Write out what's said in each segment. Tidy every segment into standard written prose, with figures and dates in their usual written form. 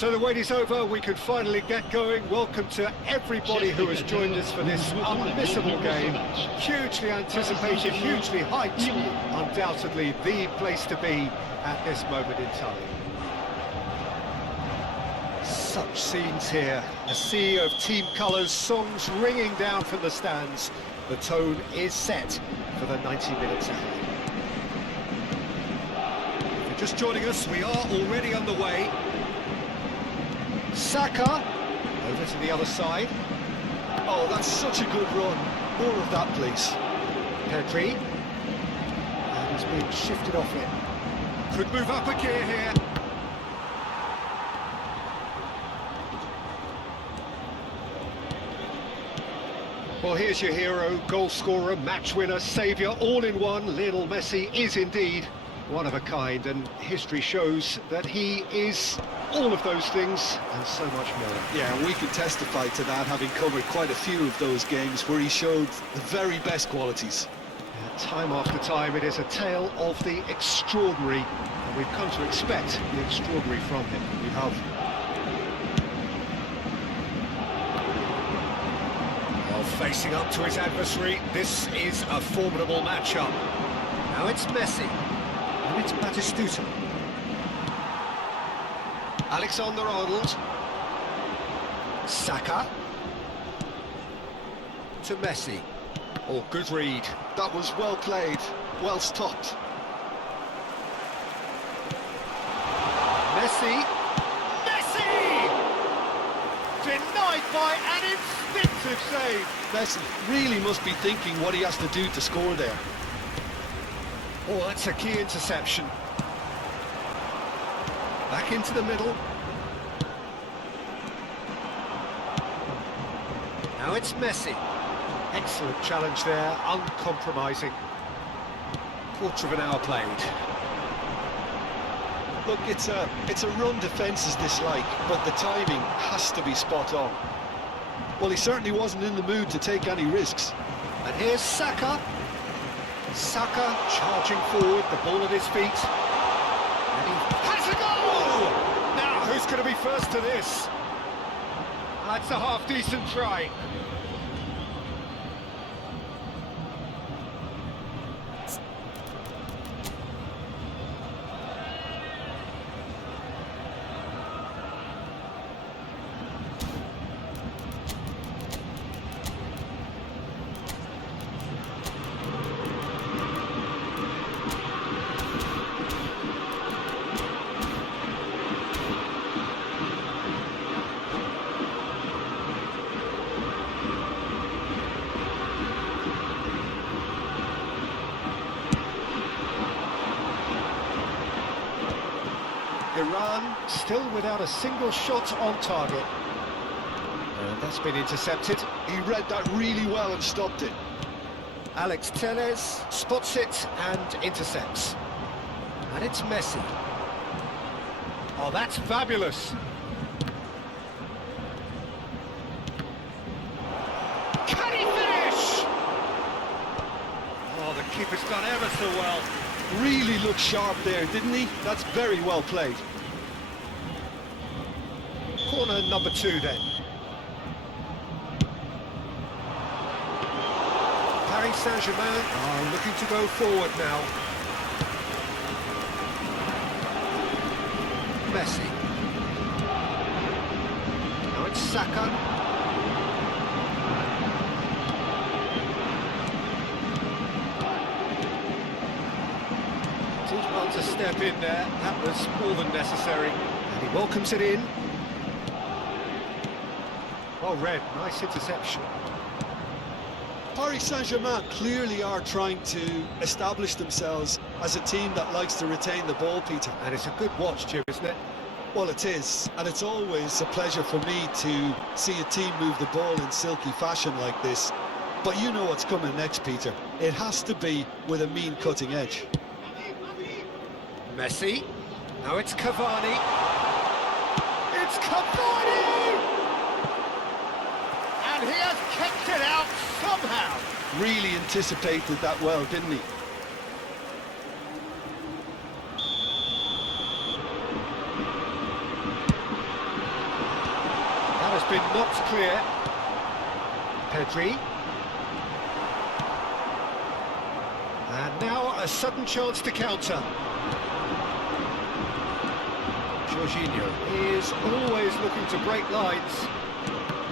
So the wait is over, we can finally get going. Welcome to everybody who has joined us for this unmissable game. Hugely anticipated, hugely hyped, undoubtedly the place to be at this moment in time. Such scenes here, a sea of team colours, songs ringing down from the stands. The tone is set for the 90 minutes ahead. If you're just joining us, we are already underway. Saka, over to the other side. Oh, that's such a good run. More of that, please. Pedri. And he's being shifted off it. Could move up a gear here. Well, here's your hero, goal scorer, match winner, saviour, all in one. Lionel Messi is indeed one of a kind, and history shows that he is all of those things and so much more. Yeah, we can testify to that, having covered quite a few of those games where he showed the very best qualities. Yeah, time after time, it is a tale of the extraordinary, and we've come to expect the extraordinary from him. We have. Well, facing up to his adversary, this is a formidable matchup. Now it's Messi, and it's Batistuta. Alexander-Arnold. Saka. To Messi. Oh, good read. That was well played, well stopped. Messi. Messi! Denied by an instinctive save. Messi really must be thinking what he has to do to score there. Oh, that's a key interception. Back into the middle. Now it's Messi. Excellent challenge there, uncompromising. Quarter of an hour played. Look, it's a run defence's dislike, but the timing has to be spot on. Well, he certainly wasn't in the mood to take any risks. And here's Saka. Saka charging forward, the ball at his feet. And he has a goal! Now, who's going to be first to this? That's a half-decent try. Iran still without a single shot on target. And that's been intercepted. He read that really well and stopped it. Alex Tellez spots it and intercepts. And it's Messi. Oh, that's fabulous. Can he finish? Oh, the keeper's done ever so well. Really looked sharp there, didn't he? That's very well played. Corner number 2 then. Paris Saint-Germain are looking to go forward now. Messi. Now it's Saka. Well to step in there, that was more than necessary. And he welcomes it in. Well read, nice interception. Paris Saint-Germain clearly are trying to establish themselves as a team that likes to retain the ball, Peter. And it's a good watch, Jim, isn't it? Well, it is, and it's always a pleasure for me to see a team move the ball in silky fashion like this. But you know what's coming next, Peter. It has to be with a mean cutting edge. Messi. Now it's Cavani. It's Cavani! And he has kept it out somehow. Really anticipated that well, didn't he? been knocked clear. Pedri. And now a sudden chance to counter. Jorginho is always looking to break lines.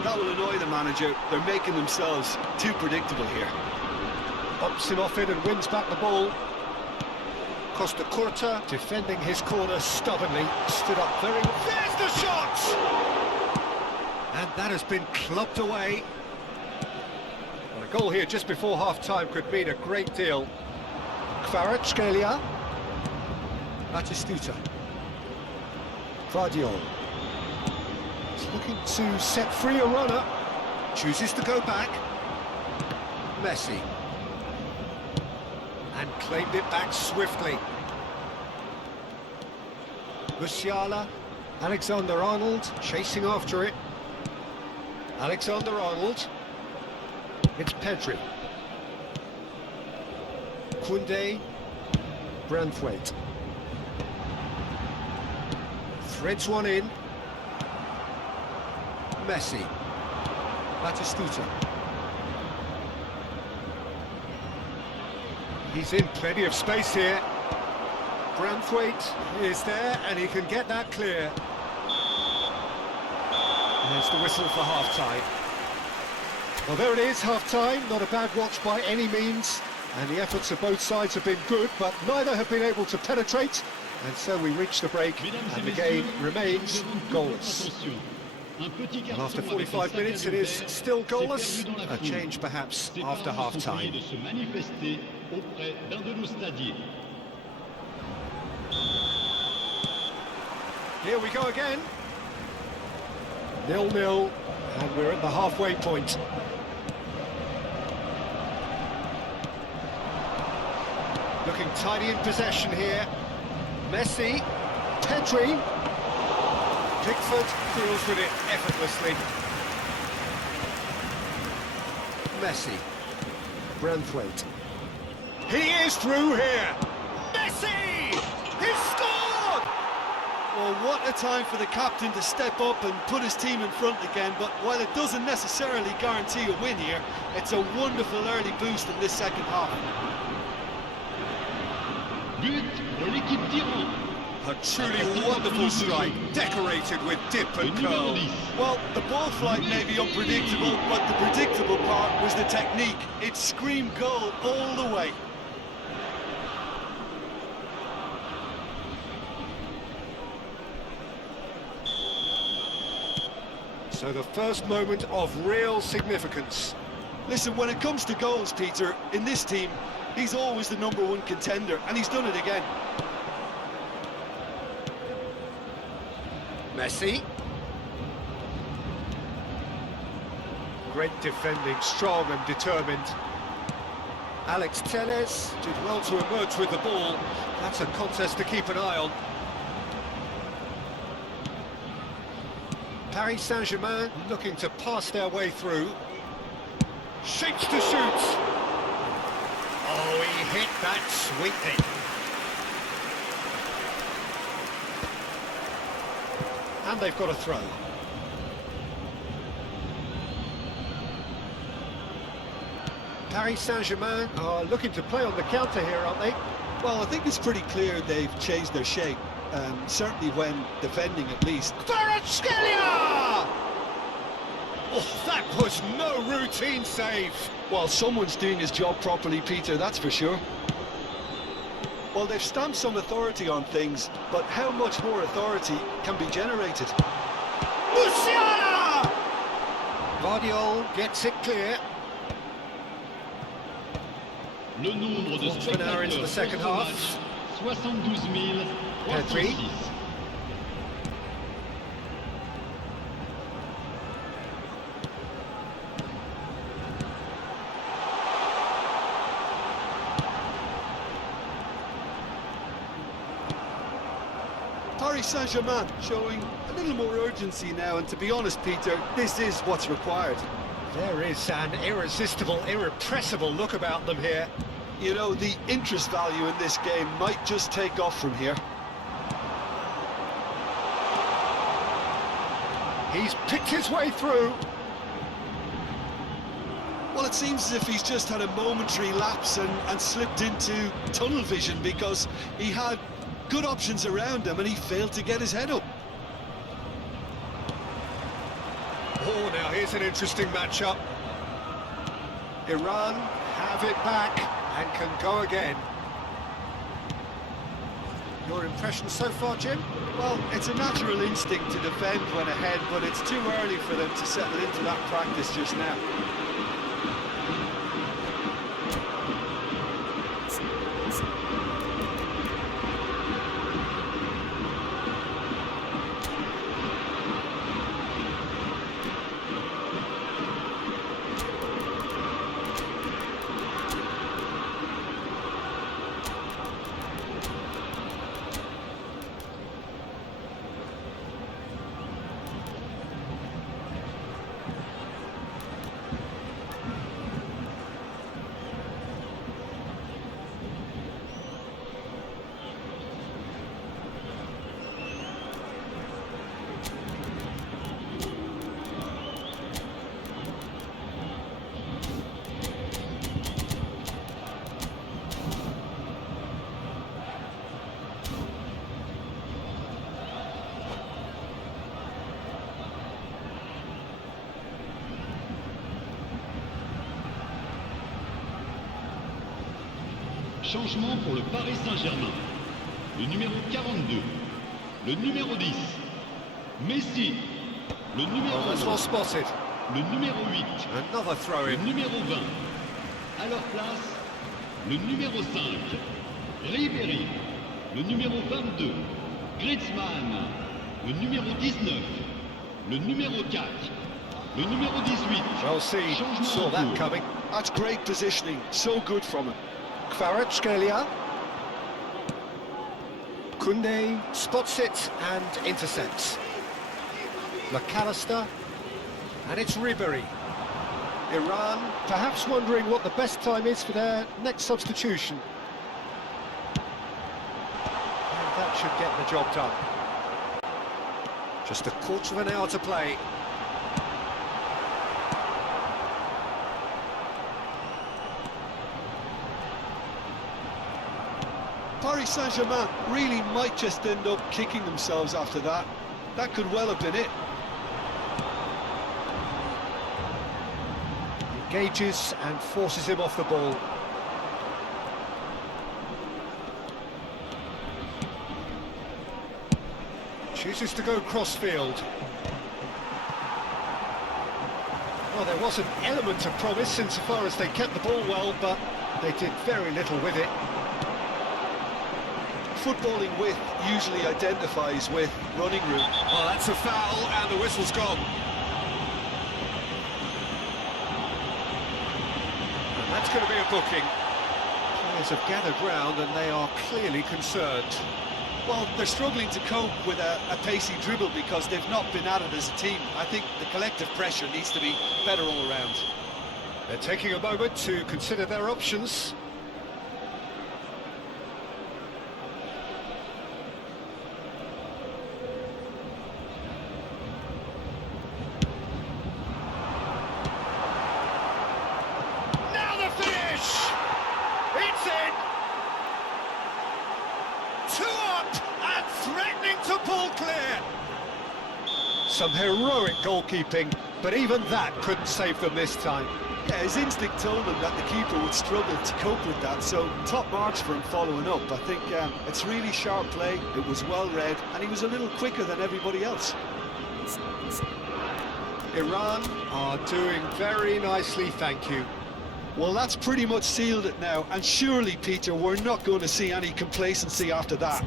That will annoy the manager. They're making themselves too predictable here. Pops him off it and wins back the ball. Costa Curta defending his corner stubbornly. Stood up very well. There's the shot! And that has been clubbed away. Well, a goal here just before half-time could mean a great deal. Kvaratskhelia. Batistuta. Guardiola. He's looking to set free a runner. Chooses to go back. Messi. And claimed it back swiftly. Musiala. Alexander-Arnold chasing after it. Alexander-Arnold. It's Pedri. Koundé. Branthwaite. Threads one in. Messi. Batistuta. He's in plenty of space here. Branthwaite is there and he can get that clear. There's the whistle for half-time. Well, there it is, half-time. Not a bad watch by any means. And the efforts of both sides have been good, but neither have been able to penetrate. And so we reach the break, and the game remains goalless. And after 45 minutes, it is still goalless. A change, perhaps, after half-time. Here we go again. 0-0, and we're at the halfway point. Looking tidy in possession here. Messi, Pedri. Pickford deals with it effortlessly. Messi, Branthwaite. He is through here. Messi! He's scored! Well, what a time for the captain to step up and put his team in front again, but while it doesn't necessarily guarantee a win here, it's a wonderful early boost in this second half. A truly wonderful strike, decorated with dip and curl. Well, the ball flight may be unpredictable, but the predictable part was the technique. It screamed goal all the way. So the first moment of real significance. Listen, when it comes to goals, Peter, in this team, he's always the #1 contender, and he's done it again. Messi. Great defending, strong and determined. Alex Telles did well to emerge with the ball. That's a contest to keep an eye on. Paris Saint-Germain looking to pass their way through. Shapes to shoot. Oh, he hit that sweetly. And they've got a throw. Paris Saint-Germain are looking to play on the counter here, aren't they? Well, I think it's pretty clear they've changed their shape, certainly when defending at least. Kvaratskhelia! Oh, that was no routine save. Well, someone's doing his job properly, Peter, that's for sure. Well, they've stamped some authority on things, but how much more authority can be generated? Musiala! Guardiola gets it clear. Half an hour into the second half. Pedri. Paris Saint-Germain showing a little more urgency now, and to be honest, Peter, this is what's required. There is an irresistible, irrepressible look about them here. You know, the interest value in this game might just take off from here. He's picked his way through. Well, it seems as if he's just had a momentary lapse and slipped into tunnel vision, because he had good options around him and he failed to get his head up. Oh, now here's an interesting matchup. Iran have it back and can go again. Your impression so far, Jim? Well, it's a natural instinct to defend when ahead, but it's too early for them to settle into that practice just now. Changement pour le Paris Saint-Germain. Le numéro 42, le numéro 10, Messi, le numéro That's 11, well spotted. le numéro 8, Another throw le in. numéro 20. À leur place, le numéro 5, Ribéry, le numéro 22, Griezmann, le numéro 19, le numéro 4, le numéro 18. Chelsea Changement saw en that cours. coming. That's great positioning, so good from him. Kvaratskhelia. Koundé spots it and intercepts. McAllister. And it's Ribéry. Iran perhaps wondering what the best time is for their next substitution. And that should get the job done. Just a quarter of an hour to play. Paris Saint-Germain really might just end up kicking themselves after that. That could well have been it. Engages and forces him off the ball. Chooses to go cross-field. Well, there was an element of promise insofar as they kept the ball well, but they did very little with it. Footballing width usually identifies with running room. Well, that's a foul, and the whistle's gone. And that's going to be a booking. Players have gathered round, and they are clearly concerned. Well, they're struggling to cope with a pacey dribble because they've not been at it as a team. I think the collective pressure needs to be better all around. They're taking a moment to consider their options. Now the finish! It's in! 2 up and threatening to pull clear. Some heroic goalkeeping, but even that couldn't save them this time. Yeah, his instinct told him that the keeper would struggle to cope with that, so top marks for him following up. I think it's really sharp play, it was well read, and he was a little quicker than everybody else. Iran are doing very nicely, thank you. Well, that's pretty much sealed it now, and surely, Peter, we're not going to see any complacency after that.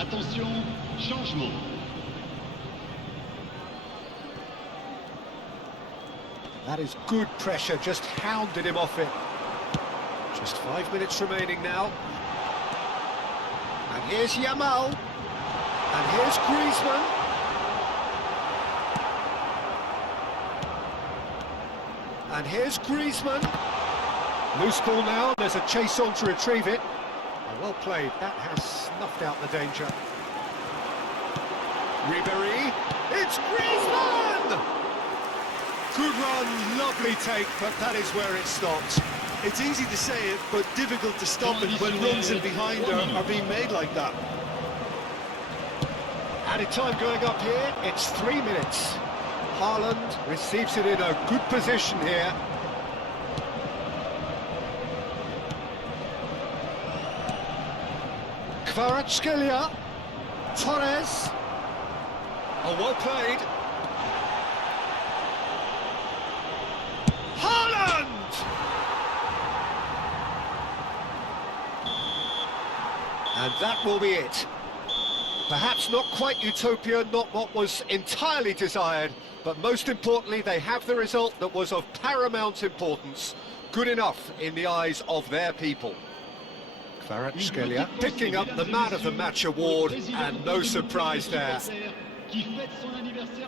Attention, changement. That is good pressure, just hounded him off it. Just 5 minutes remaining now. And here's Yamal. And here's Griezmann. And here's Griezmann. Loose ball now, there's a chase on to retrieve it. Well played, that has snuffed out the danger. Ribéry, it's Griezmann! Good run, lovely take, but that is where it stops. It's easy to say it, but difficult to stop it when runs in behind are being made like that. Added time going up here, it's 3 minutes. Haaland receives it in a good position here. Kvaratskhelia, Torres. Oh, well played. Haaland! And that will be it. Perhaps not quite utopia, not what was entirely desired, but most importantly, they have the result that was of paramount importance. Good enough in the eyes of their people. Kvaratskhelia picking up the Man of the Match award, and no surprise there.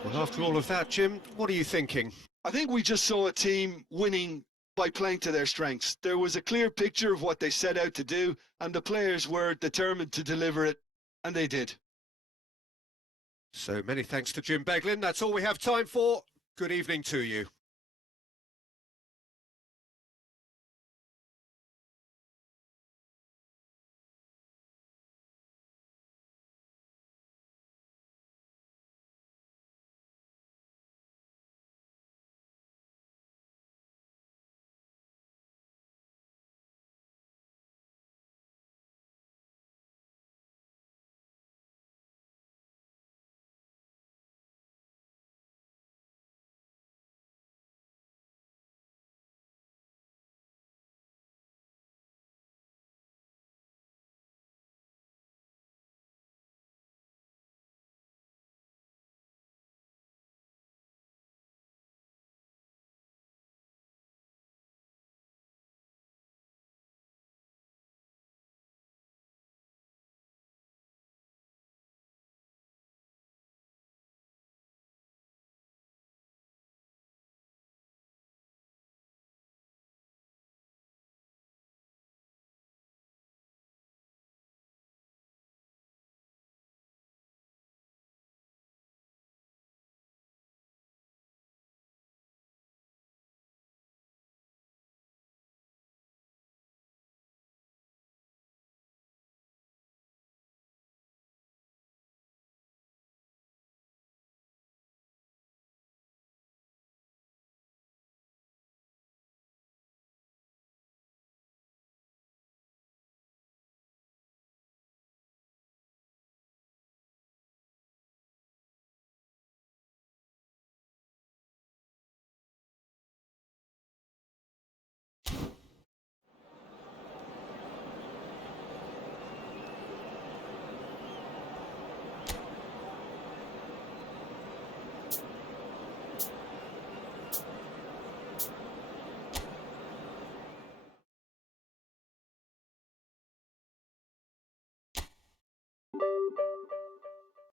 Well, after all of that, Jim, what are you thinking? I think we just saw a team winning by playing to their strengths. There was a clear picture of what they set out to do, and the players were determined to deliver it, and they did. So many thanks to Jim Beglin. That's all we have time for. Good evening to you.